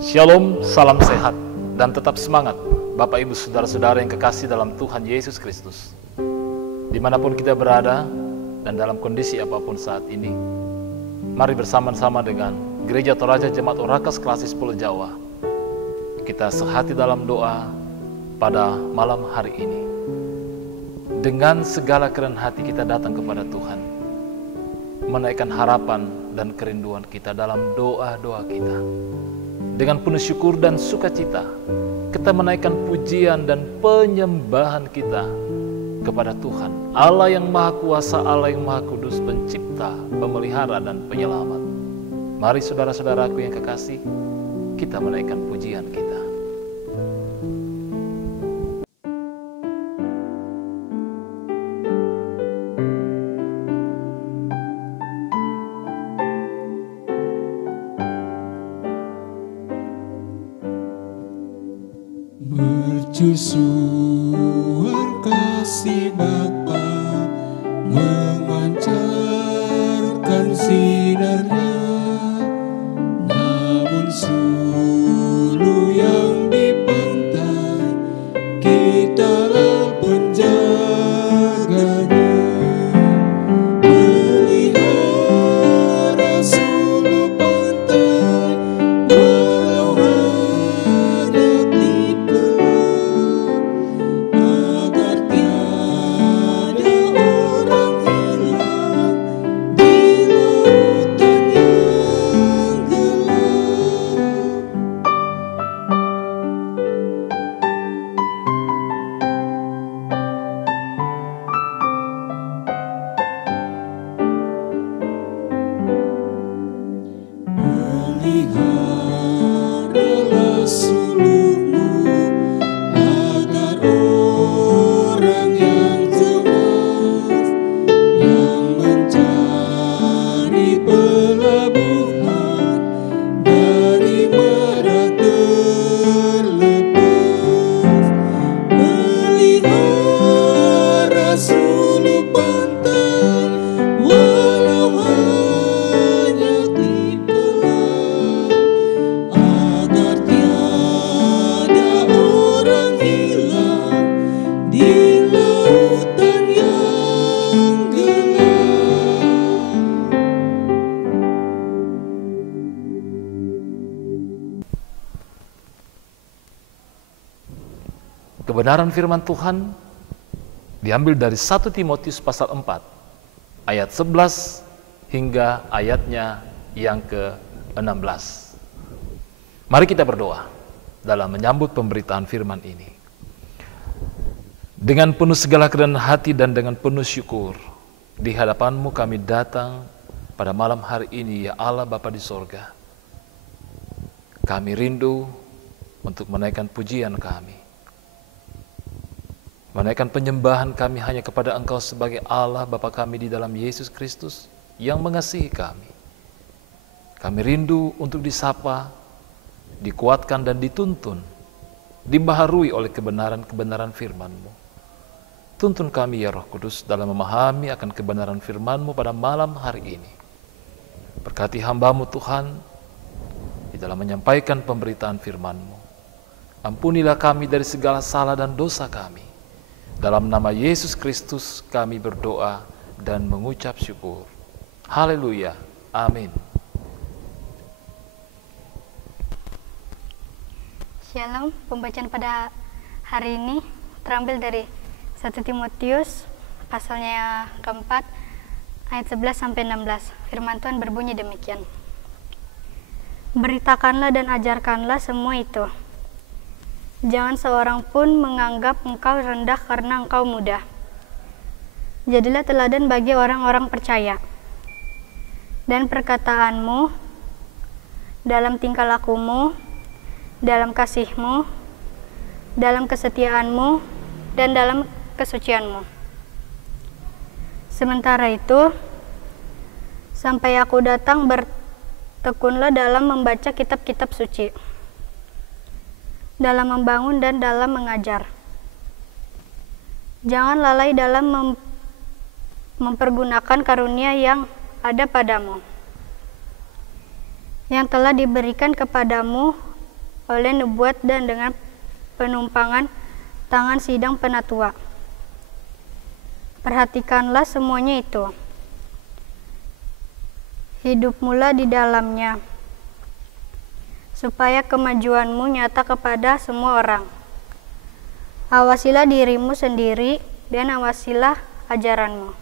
Shalom, salam sehat, dan tetap semangat Bapak Ibu Saudara-saudara yang kekasih dalam Tuhan Yesus Kristus. Dimanapun kita berada dan dalam kondisi apapun saat ini, mari bersama-sama dengan Gereja Toraja Jemaat Orakas Klasis Pulau Jawa, kita sehati dalam doa pada malam hari ini. Dengan segala kerendahan hati kita datang kepada Tuhan, menaikkan harapan dan kerinduan kita dalam doa-doa kita. Dengan penuh syukur dan sukacita, kita menaikkan pujian dan penyembahan kita kepada Tuhan, Allah yang Maha Kuasa, Allah yang Maha Kudus, Pencipta, Pemelihara, dan Penyelamat. Mari saudara-saudaraku yang kekasih, kita menaikkan pujian kita. Mercusuar kasih Bapa memancarkan sinarnya, namun sulu yang dipantai kitalah penjaganya. Pelihara sulu pantai walau hanya agar tiada orang hilang di lautan yang gelap. Peliharalah sulumu agar orang yang cemas, yang mencari pelabuhan dari mara terlepas. Pelihara sulu pantai walau hanya tenggelam, agar tiada orang hilang di lautan yang gelap. Kebenaran firman Tuhan diambil dari 1 Timotius pasal 4 ayat 11 hingga ayatnya yang ke-16. Mari kita berdoa dalam menyambut pemberitaan firman ini. Dengan penuh segala kerendahan hati dan dengan penuh syukur, di hadapan-Mu kami datang pada malam hari ini, ya Allah Bapa di sorga. Kami rindu untuk menaikkan pujian kami, menaikkan penyembahan kami hanya kepada Engkau sebagai Allah Bapa kami di dalam Yesus Kristus yang mengasihi kami. Kami rindu untuk disapa, dikuatkan dan dituntun, dibaharui oleh kebenaran-kebenaran firman-Mu. Tuntun kami ya Roh Kudus dalam memahami akan kebenaran firman-Mu pada malam hari ini. Berkati hamba-Mu Tuhan di dalam menyampaikan pemberitaan firman-Mu. Ampunilah kami dari segala salah dan dosa kami. Dalam nama Yesus Kristus kami berdoa dan mengucap syukur. Haleluya. Amin. Shalom, pembacaan pada hari ini terambil dari 1 Timotius pasalnya keempat ayat 11 sampai 16. Firman Tuhan berbunyi demikian. Beritakanlah dan ajarkanlah semua itu. Jangan seorang pun menganggap engkau rendah karena engkau muda. Jadilah teladan bagi orang-orang percaya. Dan perkataanmu, dalam tingkah lakumu, dalam kasihmu, dalam kesetiaanmu, dan dalam kesucianmu. Sementara itu, sampai aku datang bertekunlah dalam membaca kitab-kitab suci, dalam membangun dan dalam mengajar. Jangan lalai dalam mempergunakan karunia yang ada padamu. yang telah diberikan kepadamu oleh nubuat dan dengan penumpangan tangan sidang penatua. Perhatikanlah semuanya itu. Hidupmulah di dalamnya, supaya kemajuanmu nyata kepada semua orang. Awasilah dirimu sendiri dan awasilah ajaranmu.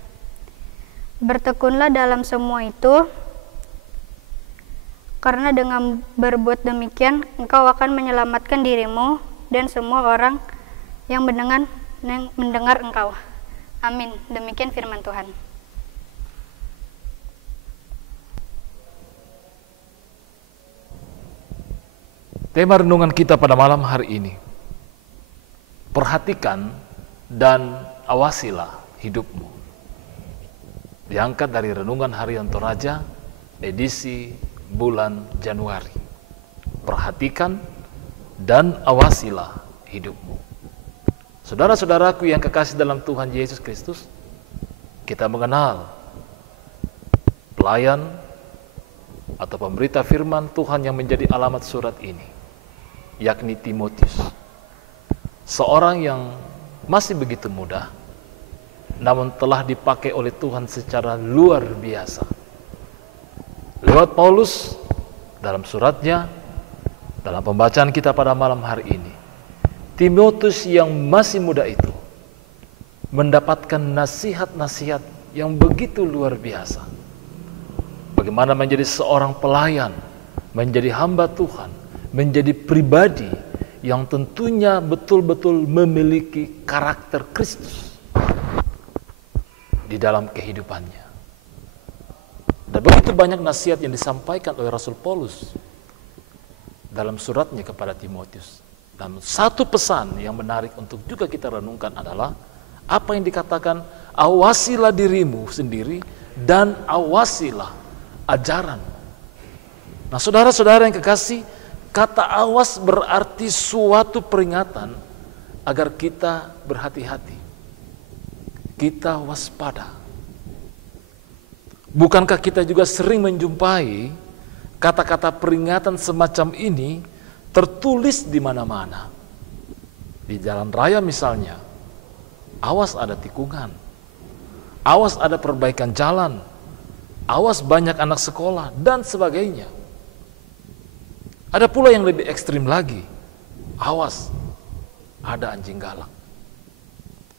Bertekunlah dalam semua itu, karena dengan berbuat demikian engkau akan menyelamatkan dirimu dan semua orang yang mendengar engkau. Amin. Demikian firman Tuhan. Tema renungan kita pada malam hari ini, perhatikan dan awasilah hidupmu. Diangkat dari Renungan Harian Toraja, edisi bulan Januari. Perhatikan dan awasilah hidupmu. Saudara-saudaraku yang kekasih dalam Tuhan Yesus Kristus, kita mengenal pelayan atau pemberita firman Tuhan yang menjadi alamat surat ini, yakni Timotius. Seorang yang masih begitu muda, namun telah dipakai oleh Tuhan secara luar biasa. Lewat Paulus, dalam suratnya, dalam pembacaan kita pada malam hari ini, Timotius yang masih muda itu mendapatkan nasihat-nasihat yang begitu luar biasa. Bagaimana menjadi seorang pelayan, menjadi hamba Tuhan, menjadi pribadi yang tentunya betul-betul memiliki karakter Kristus di dalam kehidupannya. Dan begitu banyak nasihat yang disampaikan oleh Rasul Paulus dalam suratnya kepada Timotius. Dan satu pesan yang menarik untuk juga kita renungkan adalah apa yang dikatakan, awasilah dirimu sendiri dan awasilah ajaran. Nah, saudara-saudara yang kekasih, kata awas berarti suatu peringatan agar kita berhati-hati. Kita waspada. Bukankah kita juga sering menjumpai kata-kata peringatan semacam ini tertulis di mana-mana? Di jalan raya misalnya, awas ada tikungan, awas ada perbaikan jalan, awas banyak anak sekolah, dan sebagainya. Ada pula yang lebih ekstrim lagi, awas ada anjing galak.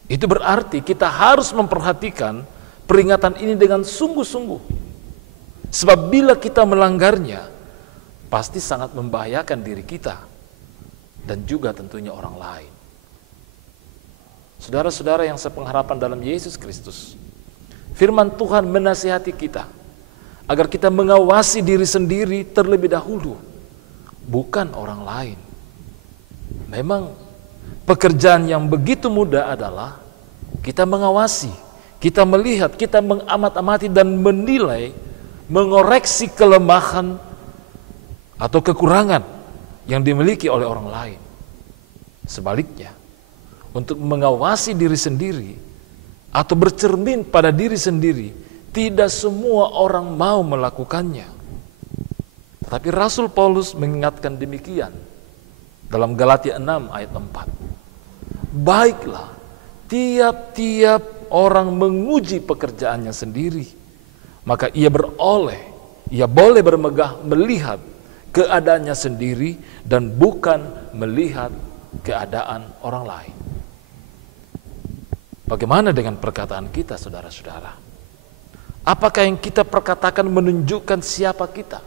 Itu berarti kita harus memperhatikan peringatan ini dengan sungguh-sungguh. Sebab bila kita melanggarnya, pasti sangat membahayakan diri kita dan juga tentunya orang lain. Saudara-saudara yang sepengharapan dalam Yesus Kristus, firman Tuhan menasihati kita agar kita mengawasi diri sendiri terlebih dahulu, bukan orang lain. Memang pekerjaan yang begitu mudah adalah kita mengawasi, kita melihat, kita mengamat-amati dan menilai, mengoreksi kelemahan atau kekurangan yang dimiliki oleh orang lain. Sebaliknya, untuk mengawasi diri sendiri atau bercermin pada diri sendiri, tidak semua orang mau melakukannya. Tetapi Rasul Paulus mengingatkan demikian dalam Galatia 6 ayat 4. Baiklah, tiap-tiap orang menguji pekerjaannya sendiri, maka ia boleh bermegah melihat keadaannya sendiri dan bukan melihat keadaan orang lain. Bagaimana dengan perkataan kita, saudara-saudara? Apakah yang kita perkatakan menunjukkan siapa kita?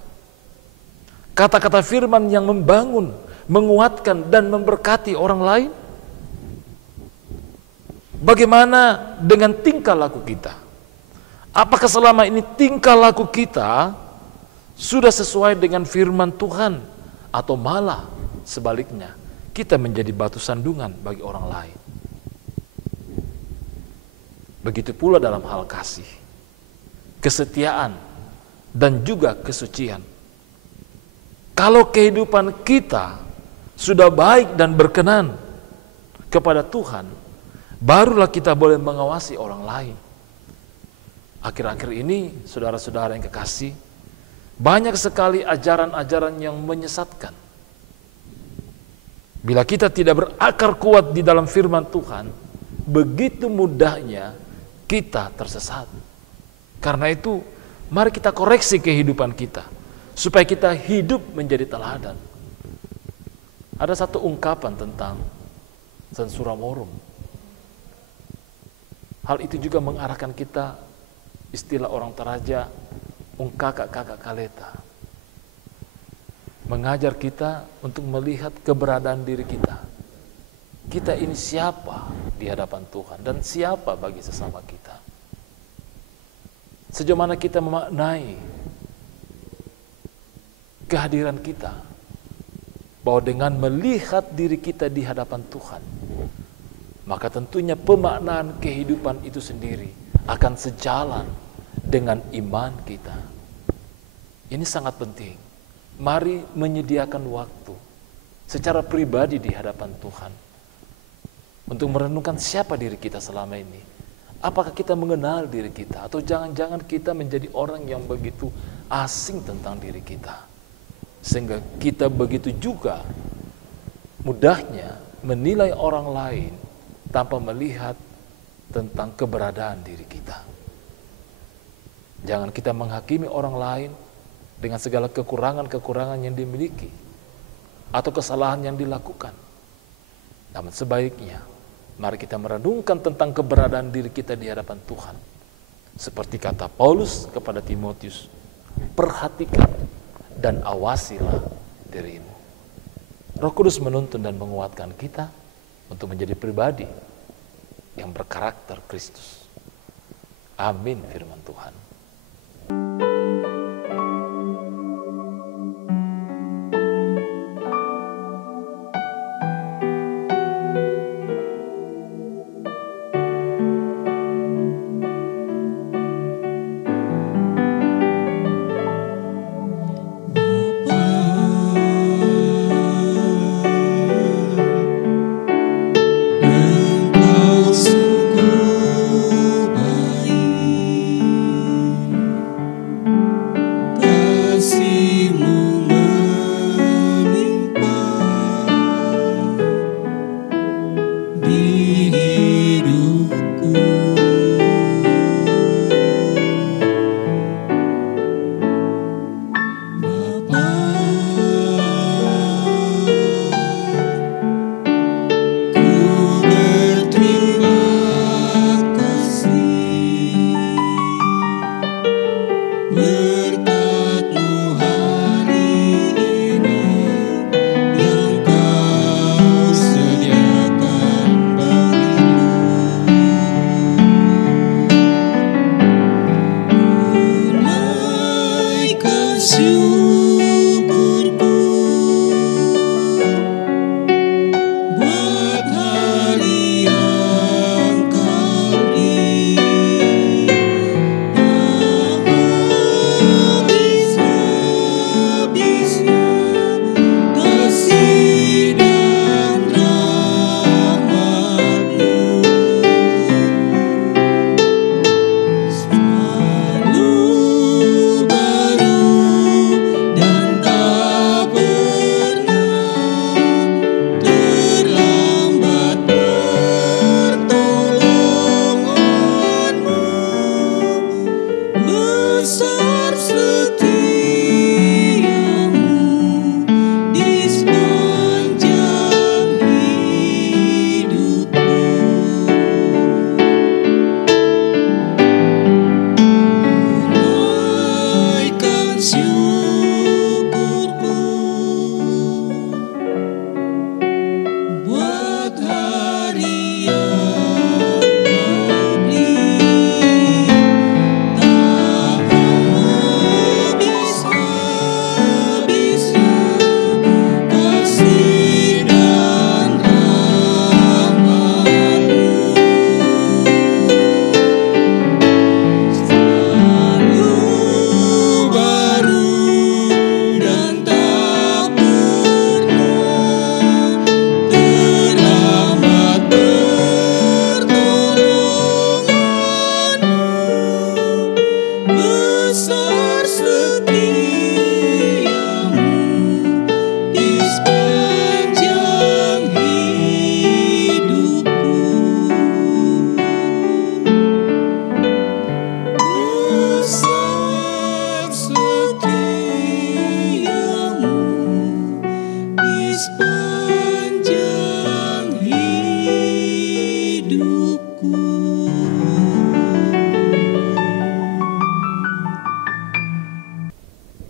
Kata-kata firman yang membangun, menguatkan dan memberkati orang lain? Bagaimana dengan tingkah laku kita? Apakah selama ini tingkah laku kita sudah sesuai dengan firman Tuhan, atau malah sebaliknya kita menjadi batu sandungan bagi orang lain? Begitu pula dalam hal kasih, kesetiaan, dan juga kesucian. Kalau kehidupan kita sudah baik dan berkenan kepada Tuhan, barulah kita boleh mengawasi orang lain. Akhir-akhir ini, saudara-saudara yang kekasih, Banyak sekali ajaran-ajaran yang menyesatkan. Bila kita tidak berakar kuat di dalam firman Tuhan, begitu mudahnya kita tersesat. Karena itu, mari kita koreksi kehidupan kita, supaya kita hidup menjadi teladan. Ada satu ungkapan tentang Sensura Morum. Hal itu juga mengarahkan kita, istilah orang Toraja, ungkaka-kakak kaleta. Mengajar kita untuk melihat keberadaan diri kita. Kita ini siapa di hadapan Tuhan dan siapa bagi sesama kita. Sejauh mana kita memaknai kehadiran kita, bahwa dengan melihat diri kita di hadapan Tuhan, maka tentunya pemaknaan kehidupan itu sendiri akan sejalan dengan iman kita. Ini sangat penting. Mari menyediakan waktu secara pribadi di hadapan Tuhan untuk merenungkan siapa diri kita selama ini. Apakah kita mengenal diri kita, atau jangan-jangan kita menjadi orang yang begitu asing tentang diri kita, sehingga kita begitu juga mudahnya menilai orang lain tanpa melihat tentang keberadaan diri kita. Jangan kita menghakimi orang lain dengan segala kekurangan-kekurangan yang dimiliki atau kesalahan yang dilakukan. Namun sebaiknya, mari kita merenungkan tentang keberadaan diri kita di hadapan Tuhan. Seperti kata Paulus kepada Timotius, perhatikan dan awasilah dirimu. Roh Kudus menuntun dan menguatkan kita untuk menjadi pribadi yang berkarakter Kristus. Amin firman Tuhan. Besar setiap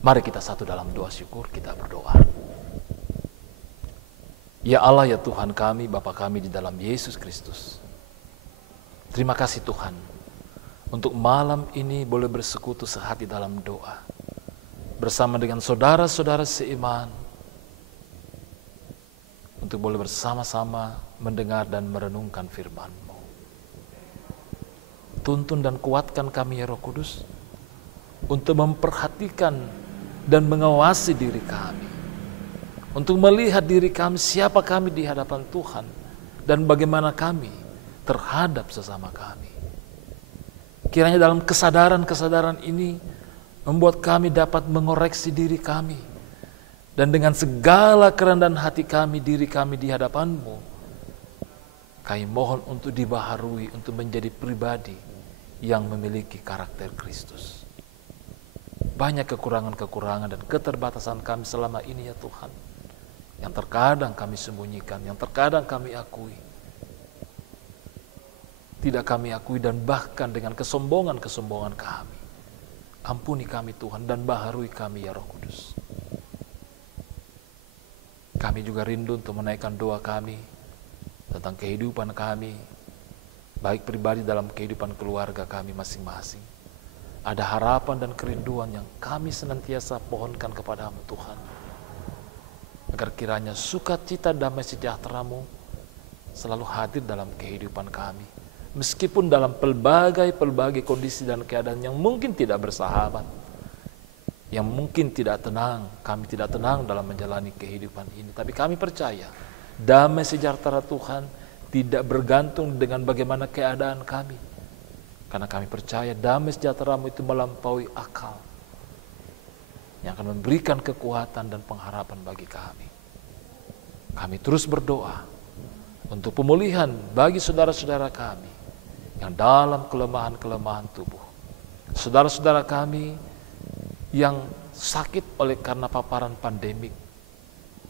Mari kita satu dalam doa syukur, kita berdoa. Ya Allah, ya Tuhan kami, Bapa kami di dalam Yesus Kristus. Terima kasih Tuhan, untuk malam ini boleh bersekutu sehati dalam doa. Bersama dengan saudara-saudara seiman. Untuk boleh bersama-sama mendengar dan merenungkan firman-Mu. Tuntun dan kuatkan kami ya Roh Kudus, untuk memperhatikan dan mengawasi diri kami, untuk melihat diri kami, siapa kami di hadapan Tuhan, dan bagaimana kami terhadap sesama kami. Kiranya dalam kesadaran-kesadaran ini membuat kami dapat mengoreksi diri kami, dan dengan segala kerendahan hati kami, diri kami di hadapan-Mu, kami mohon untuk dibaharui, untuk menjadi pribadi yang memiliki karakter Kristus. Banyak kekurangan-kekurangan dan keterbatasan kami selama ini ya Tuhan, yang terkadang kami sembunyikan, yang terkadang kami akui. Tidak kami akui dan bahkan dengan kesombongan-kesombongan kami. Ampuni kami Tuhan dan baharui kami ya Roh Kudus. Kami juga rindu untuk menaikkan doa kami tentang kehidupan kami, baik pribadi dalam kehidupan keluarga kami masing-masing. Ada harapan dan kerinduan yang kami senantiasa pohonkan kepada-Mu Tuhan. Agar kiranya sukacita damai sejahtera-Mu selalu hadir dalam kehidupan kami. Meskipun dalam pelbagai kondisi dan keadaan yang mungkin tidak bersahabat. Yang mungkin tidak tenang, kami tidak tenang dalam menjalani kehidupan ini. Tapi kami percaya damai sejahtera Tuhan tidak bergantung dengan bagaimana keadaan kami. Karena kami percaya damai sejahtera-Mu itu melampaui akal, yang akan memberikan kekuatan dan pengharapan bagi kami. Kami terus berdoa untuk pemulihan bagi saudara-saudara kami yang dalam kelemahan-kelemahan tubuh. Saudara-saudara kami yang sakit oleh karena paparan pandemik,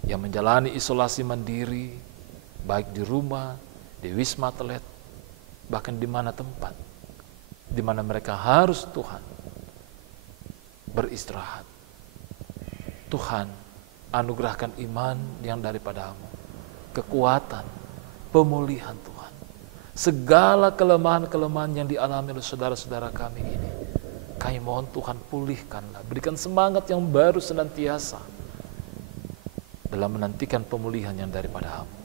yang menjalani isolasi mandiri, baik di rumah, di wisma atlet, bahkan di mana tempat di mana mereka harus Tuhan beristirahat. Tuhan, anugerahkan iman yang daripada-Mu, kekuatan, pemulihan Tuhan. Segala kelemahan-kelemahan yang dialami oleh saudara-saudara kami ini, kami mohon Tuhan pulihkanlah, berikan semangat yang baru senantiasa dalam menantikan pemulihan yang daripada-Mu.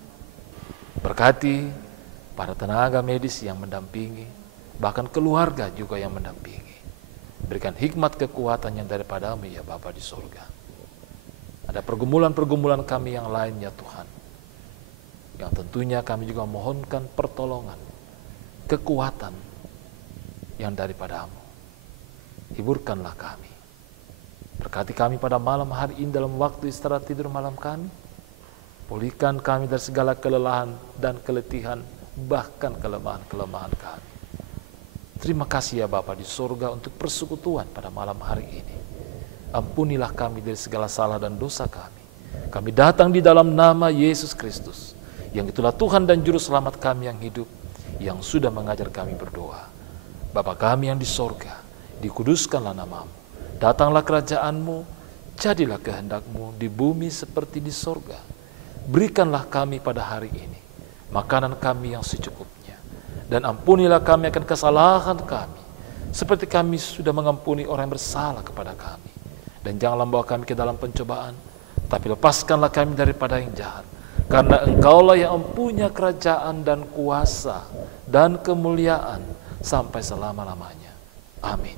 Berkati para tenaga medis yang mendampingi, bahkan keluarga juga yang mendampingi. Berikan hikmat kekuatan yang daripada-Mu ya Bapa di surga. Ada pergumulan-pergumulan kami yang lain ya Tuhan, yang tentunya kami juga mohonkan pertolongan, kekuatan yang daripada-Mu. Hiburkanlah kami. Berkati kami pada malam hari ini dalam waktu istirahat tidur malam kami. Pulihkan kami dari segala kelelahan dan keletihan, bahkan kelemahan-kelemahan kami. Terima kasih ya Bapa di surga untuk persekutuan pada malam hari ini. Ampunilah kami dari segala salah dan dosa kami. Kami datang di dalam nama Yesus Kristus, yang itulah Tuhan dan Juru Selamat kami yang hidup, yang sudah mengajar kami berdoa. Bapa kami yang di surga, dikuduskanlah nama-Mu. Datanglah kerajaan-Mu, jadilah kehendak-Mu di bumi seperti di surga. Berikanlah kami pada hari ini makanan kami yang secukupnya. Dan ampunilah kami akan kesalahan kami, seperti kami sudah mengampuni orang yang bersalah kepada kami. Dan janganlah bawa kami ke dalam pencobaan, tapi lepaskanlah kami daripada yang jahat. Karena Engkaulah yang mempunyai kerajaan dan kuasa dan kemuliaan sampai selama-lamanya. Amin.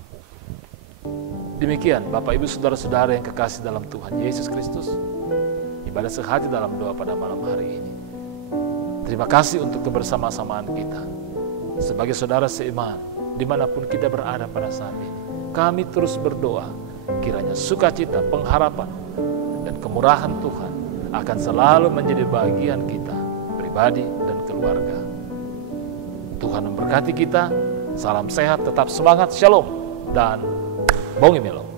Demikian Bapak Ibu Saudara-saudara yang kekasih dalam Tuhan Yesus Kristus, ibadah sehati dalam doa pada malam hari ini. Terima kasih untuk kebersama-samaan kita. Sebagai saudara seiman, dimanapun kita berada pada saat ini, kami terus berdoa, kiranya sukacita, pengharapan, dan kemurahan Tuhan akan selalu menjadi bagian kita, pribadi dan keluarga. Tuhan memberkati kita, salam sehat, tetap semangat, shalom, dan bongi melo.